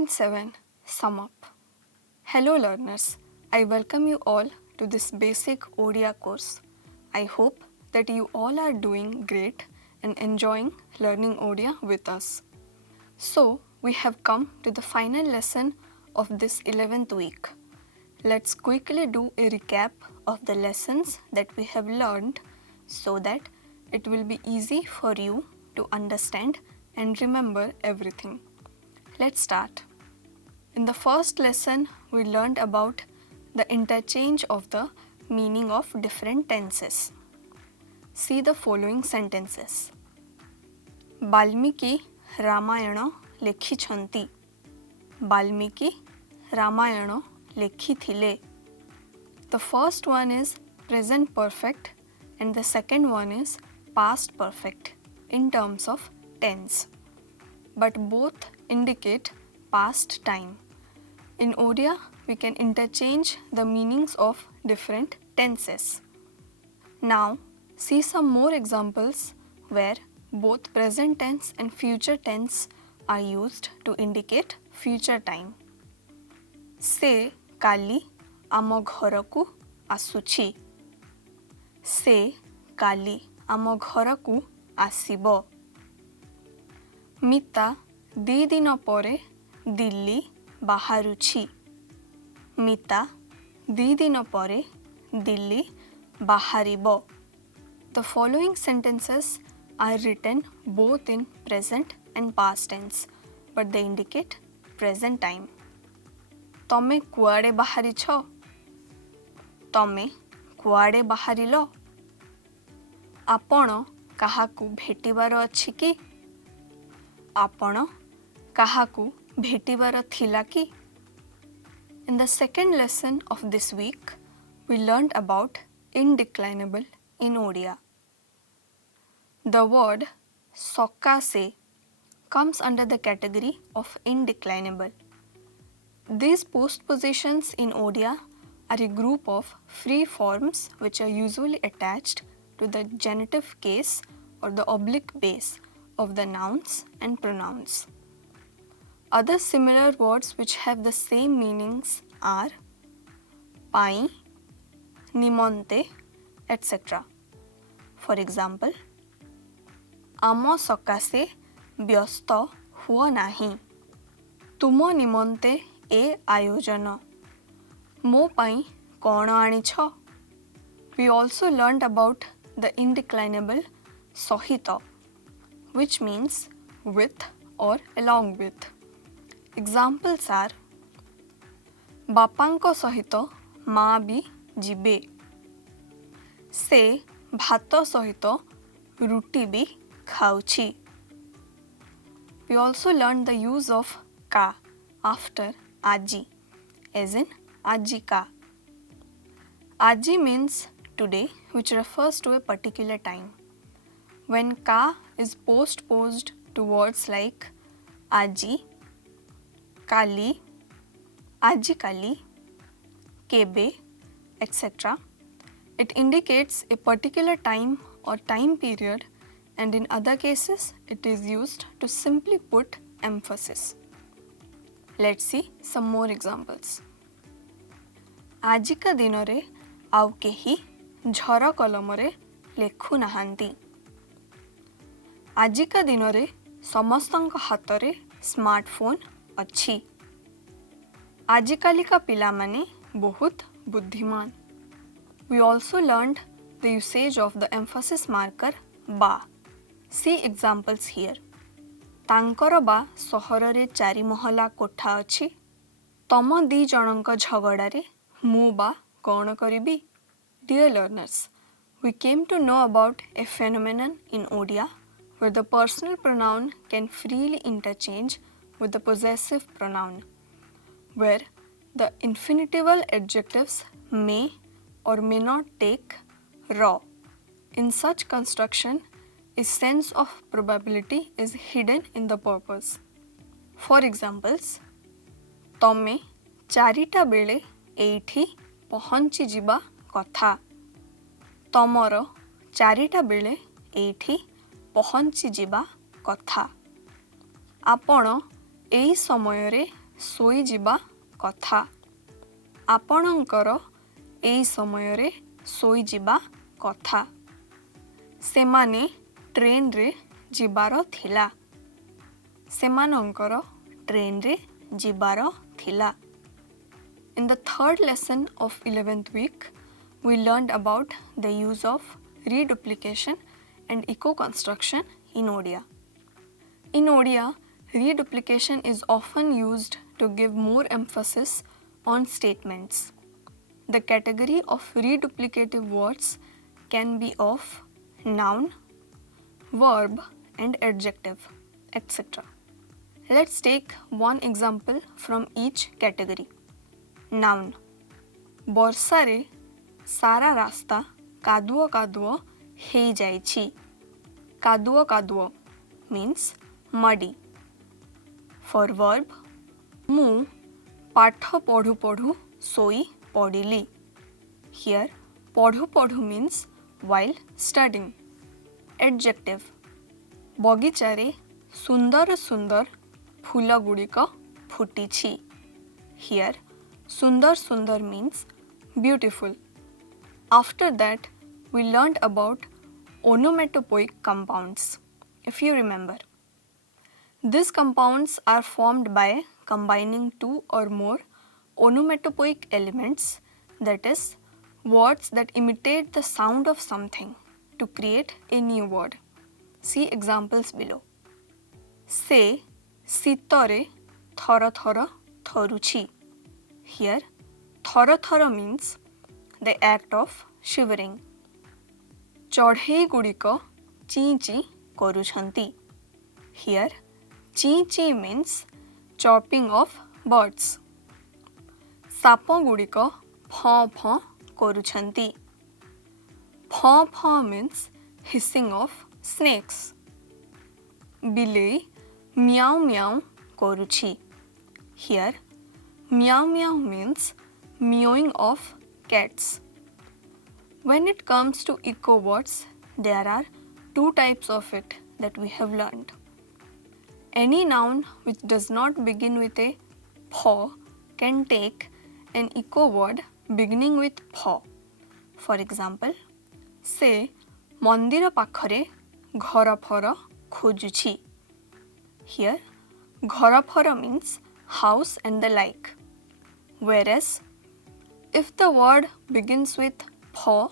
11.7 Sum Up. Hello learners, I welcome you all to this basic Odia course. I hope that you all are doing great and enjoying learning Odia with us. So, we have come to the final lesson of this 11th week. Let's quickly do a recap of the lessons that we have learned so that it will be easy for you to understand and remember everything. Let's start. In the first lesson, we learned about the interchange of the meaning of different tenses. See the following sentences. Balmiki Ramayana lekhichhanti. Balmiki Ramayana lekhithile. The first one is present perfect and the second one is past perfect in terms of tense. But both indicate past time. In Odia, we can interchange the meanings of different tenses. Now, see some more examples where both present tense and future tense are used to indicate future time. Se kali amo gharaku asuchi. Se kali amo gharaku asibo. Mita ଦି ଦିନ ପରେ ଦିଲ୍ଲୀ ବାହାରୁଛି. ମିତା ଦି ଦିନ ପରେ ଦିଲ୍ଲୀ ବାହାରିବ. The following sentences are written both in present and past tense, but they indicate present time. ତମେ କୁଆଡ଼େ ବାହାରିଛ? ତମେ କୁଆଡ଼େ ବାହାରିଲ? ଆପଣ କାହାକୁ ଭେଟିବାର ଅଛି କି? ଆପଣ କାହାକୁ ଭେଟିବାର ଥିଲା କି? In the second lesson of this week, we learned about indeclinable in Odia. The word ସକାଶେ comes under the category of indeclinable. These postpositions in Odia are a group of free forms which are usually attached to the genitive case or the oblique base of the nouns and pronouns. Other similar words which have the same meanings are pai, nimonte, etc. For example, ଆମ ସକାଶେ ବ୍ୟସ୍ତ ହୁଅ ନାହିଁ. ତୁମ ନିମନ୍ତେ ଏ ଆୟୋଜନ. ମୋ ପାଇଁ କ'ଣ ଆଣିଛ? We also learned about the indeclinable ସହିତ, which means with or along with. Examples are ବାପାଙ୍କ ସହିତ ମା ବି ଯିବେ. ସେ ଭାତ ସହିତ ରୁଟି ବି ଖାଉଛି. We also learned the use of ka after aji, as in aji ka. Aji means today, which refers to a particular time. When ka is postposed to words like aji, kali, ajikali, kebe, etc., it indicates a particular time or time period, and in other cases it is used to simply put emphasis. Let's see some more examples. ଆଜିକା ଦିନରେ ଆଉ କେହି ଝର କଲମରେ ଲେଖୁ ନାହାନ୍ତି. ଆଜିକା ଦିନରେ ସମସ୍ତଙ୍କ ହାତରେ ସ୍ମାର୍ଟଫୋନ୍ ଅଛି. ଆଜିକାଲିକା ପିଲାମାନେ ବହୁତ ବୁଦ୍ଧିମାନ. We also learned the usage of the emphasis marker ba. See examples here. ତାଙ୍କର ବା ସହରରେ 4 ମହଲା କୋଠା ଅଛି. ତମ ଦି ଜଣଙ୍କ ଝଗଡ଼ାରେ ମୁଁ ବା କ'ଣ କରିବି? Dear learners, we came to know about a phenomenon in Odia where the personal pronoun can freely interchange with the possessive pronoun, where the infinitival adjectives may or may not take ra. In such construction, a sense of probability is hidden in the purpose. For examples, ତମେ 4ଟା ବେଳେ ଏଇଠି ପହଞ୍ଚି ଯିବା କଥା. ତମର 4ଟା ବେଳେ ଏଇଠି ପହଞ୍ଚି ଯିବା କଥା. ଆପଣ ଏଇ ସମୟରେ सोई जिबा कथा आपणकर एई समय रे सोई जिबा कथा सेमाने ट्रेन रे जिबार थिला सेमानंकर ट्रेन रे जिबार थिला. In the third lesson of 11th week, we learned about the use of reduplication and eco-construction in Odia. In Odia, reduplication is often used to give more emphasis on statements. The category of reduplicative words can be of noun, verb, and adjective, etc. Let's take one example from each category. Noun. ବର୍ଷାରେ ସାରା ରାସ୍ତା କାଦୁଅ କାଦୁଅ ହେଇଯାଇଛି. କାଦୁଅ କାଦୁଅ means muddy. For verb, ମୁଁ ପାଠ ପଢ଼ୁ ପଢ଼ୁ ଶୋଇ ପଡ଼ିଲି. Here, ପଢ଼ୁ ପଢ଼ୁ means while studying. Adjective. ବଗିଚାରେ ସୁନ୍ଦର ସୁନ୍ଦର ଫୁଲ ଗୁଡ଼ିକ ଫୁଟିଛି. Here, Sundar Sundar means beautiful. After that, we learned about onomatopoeic compounds, if you remember. These compounds are formed by combining two or more onomatopoeic elements, that is, words that imitate the sound of something to create a new word. See examples below. Se sitore thora thora thoruchi. Here, thora thora means the act of shivering. ଚଢ଼େଇ ଗୁଡ଼ିକ ଚି ଚି କରୁଛନ୍ତି. Here, ଚି ଚି means chopping of birds. ସାପ ଗୁଡ଼ିକ ଫଁ ଫଁ କରୁଛନ୍ତି. ଫଁ ଫଁ means hissing of snakes. ବିଲେଇ ମିଆଉ ମିଆଉ କରୁଛି. Here, meow meow means mewing of cats. When it comes to eco words, there are two types of it that we have learned. Any noun which does not begin with a pho can take an eco word beginning with pho. For example, se मंदिर पाखरे घर फर खोजुछि. Here, घर फर means house and the like. Whereas, if the word begins with pho,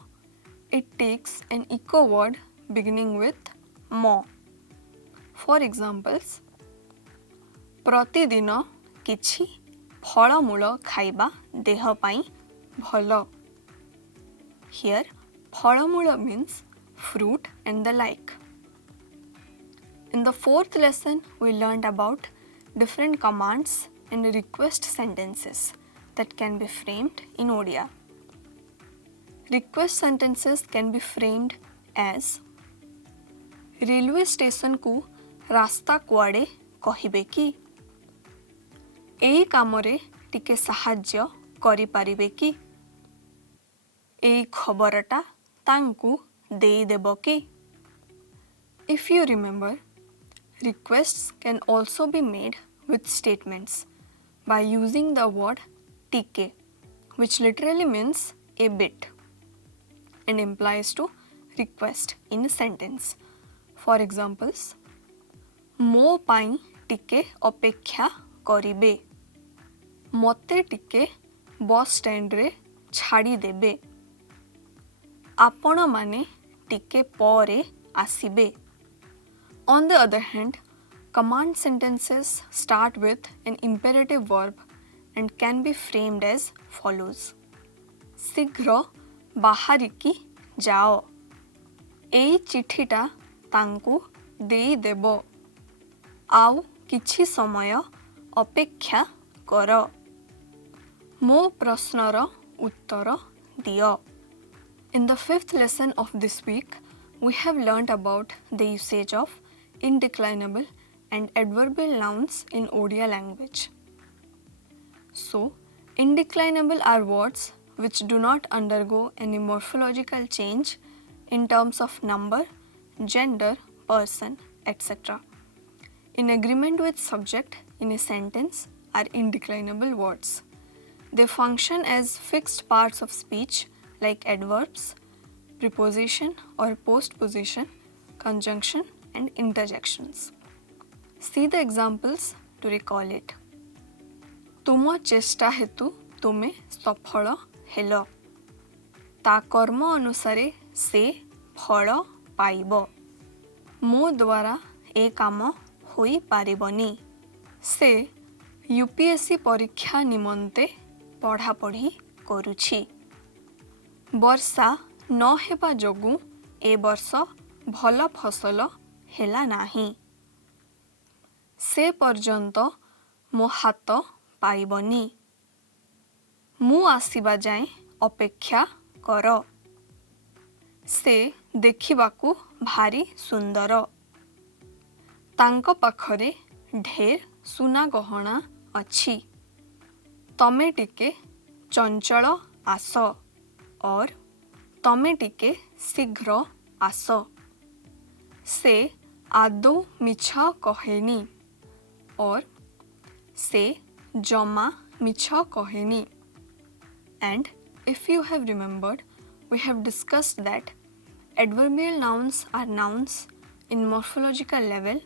it takes an eco word beginning with mo. For examples, ପ୍ରତିଦିନ କିଛି ଫଳମୂଳ ଖାଇବା ଦେହ ପାଇଁ ଭଲ. Here, ଫଳମୂଳ means fruit and the like. In the fourth lesson, we learned about different commands and request sentences that can be framed in Odia. Request sentences can be framed as Railway station ku rasta kuade kahibe ki? Ei kamore ଟିକେ ସାହାଯ୍ୟ କରିପାରିବେ କି? ଏଇ ଖବରଟା ତାଙ୍କୁ ଦେଇଦେବ କି? If you remember, requests can also be made with statements by using the word ଟିକେ, which literally means a bit and implies to request in a sentence. For examples, ମୋ ପାଇଁ ଟିକେ ଅପେକ୍ଷା କରିବେ. ମୋତେ ଟିକେ ବସ୍ ଷ୍ଟାଣ୍ଡରେ ଛାଡ଼ିଦେବେ. ଆପଣମାନେ ଟିକେ ପରେ ଆସିବେ. On the other hand, command sentences start with an imperative verb and can be framed as follows. ଶୀଘ୍ର ବାହାରିକି ଯାଅ. ଏଇ ଚିଠିଟା ତାଙ୍କୁ ଦେଇଦେବ. ଆଉ କିଛି ସମୟ ଅପେକ୍ଷା କର. ମୋ ପ୍ରଶ୍ନର ଉତ୍ତର ଦିଅ. In the fifth lesson of this week, we have learnt about the usage of indeclinable and adverbial nouns in Odia language. So, indeclinable are words which do not undergo any morphological change in terms of number, gender, person, etc. In agreement with subject in a sentence, are indeclinable words. They function as fixed parts of speech like adverbs, preposition or postposition, conjunction and interjections. See the examples to recall it. तुम चेष्टा हेतु तुमे सफल hello. ता कर्म अनुसारे से फल पाइब। मो द्वारा ए काम होई पारिबनी। से यूपीएससी परीक्षा निमंते पढ़ापढ़ी करुछि। वर्षा न हेबा जोगु ए वर्ष भल फसल हेला नाही। से पर्यंत मो हाथ पाइबनी। मु आसीबा जाए अपेक्षा कर। से देखिबाकू भारी सुंदर। तांको पाखरे ढेर सुना गहना अछि। तमे टिके चंचल आस और तमे टिके शीघ्र आस। से आदौ मिछ कहेनी और से जमा मिछ कहेनी. And if you have remembered, we have discussed that adverbial nouns are nouns in morphological level,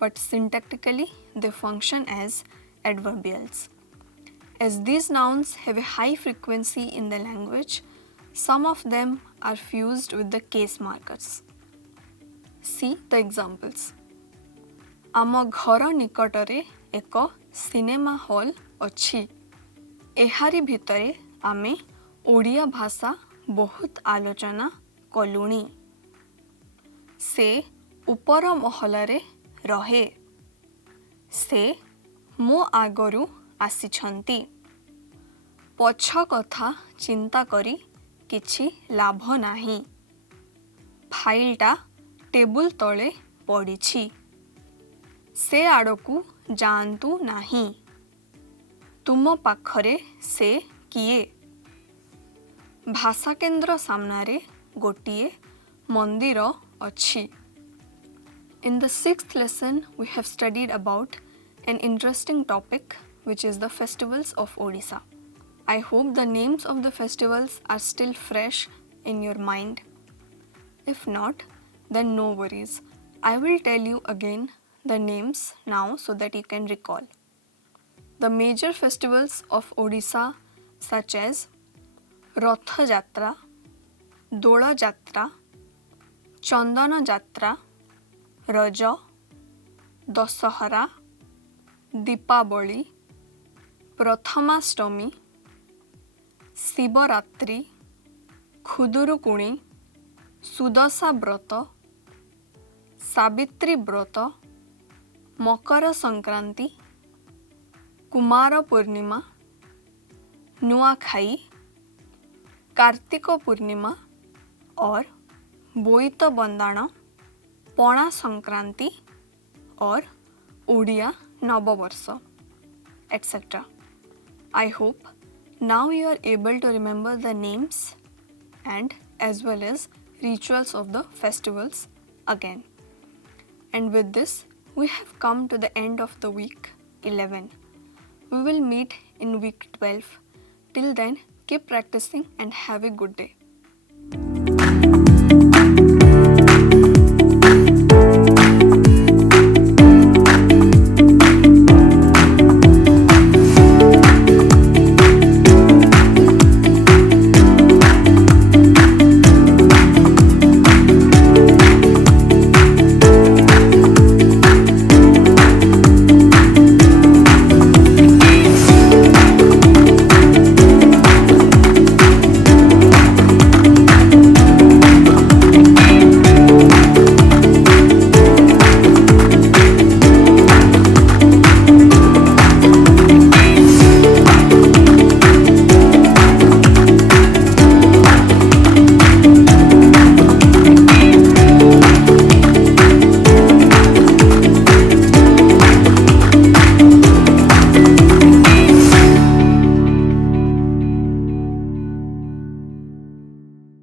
but syntactically they function as adverbials. As these nouns have a high frequency in the language, some of them are fused with the case markers. See the examples. आम घर निकटरे एक cinema hall अछि. एहारी भितरे आमे ओडिया भाषा बहुत आलोचना कलुणी. से उपर महलरे रहे. से मो आगरु आसिछंती. पछ कथा चिंता करी किछि लाभ नाही. फाइलटा टेबुल तले पड़िछि. से आड़कू जानतु नाही. तुम पाखरे से किए. भाषा केंद्र सामनारे गोटिए मंदिर अछि. In the 6th lesson, we have studied about an interesting topic, which is the festivals of Odisha. I hope the names of the festivals are still fresh in your mind. If not, then no worries. I will tell you again the names now so that you can recall. The major festivals of Odisha such as Ratha Jatra, Dola Jatra, Chandana Jatra, Raja, Dasahara, Dipavali, Prathamashtami, Shivaratri, Khudurukuni, Sudasa Brata, Savitri Brata, Makara Sankranti, Kumara Purnima, Nuakhai, Kartika Purnima और बोईत बंदाण, पणा संक्रांति और ओडिया नववर्ष, etc. I hope now you are able to remember the names and as well as rituals of the festivals again. And with this, we have come to the end of the week 11. We will meet in week 12. Till then, keep practicing and have a good day.